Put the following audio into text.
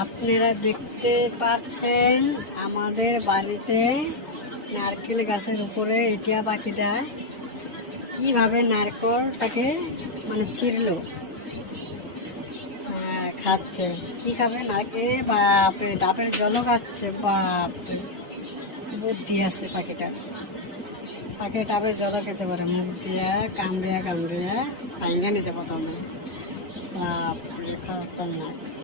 আপনারা দেখতে পাচ্ছেন আমাদের বাড়িতে নারকেল গাছের উপরে টিয়া পাখিটা কিভাবে নারকেলটাকে মানে চিরলো, খাচ্ছে। কি খাবে? নারকেল। বাপরে, ডাবের জলও খাচ্ছে। বাপরে, বুদ্ধি আছে পাখিটা। পাখি ডাবের জলও খেতে পারে, মুখ দিয়ে কামড়িয়া কামড়িয়া ভাঙ্গা নিছে প্রথমে। বাপরে, খতরনাক।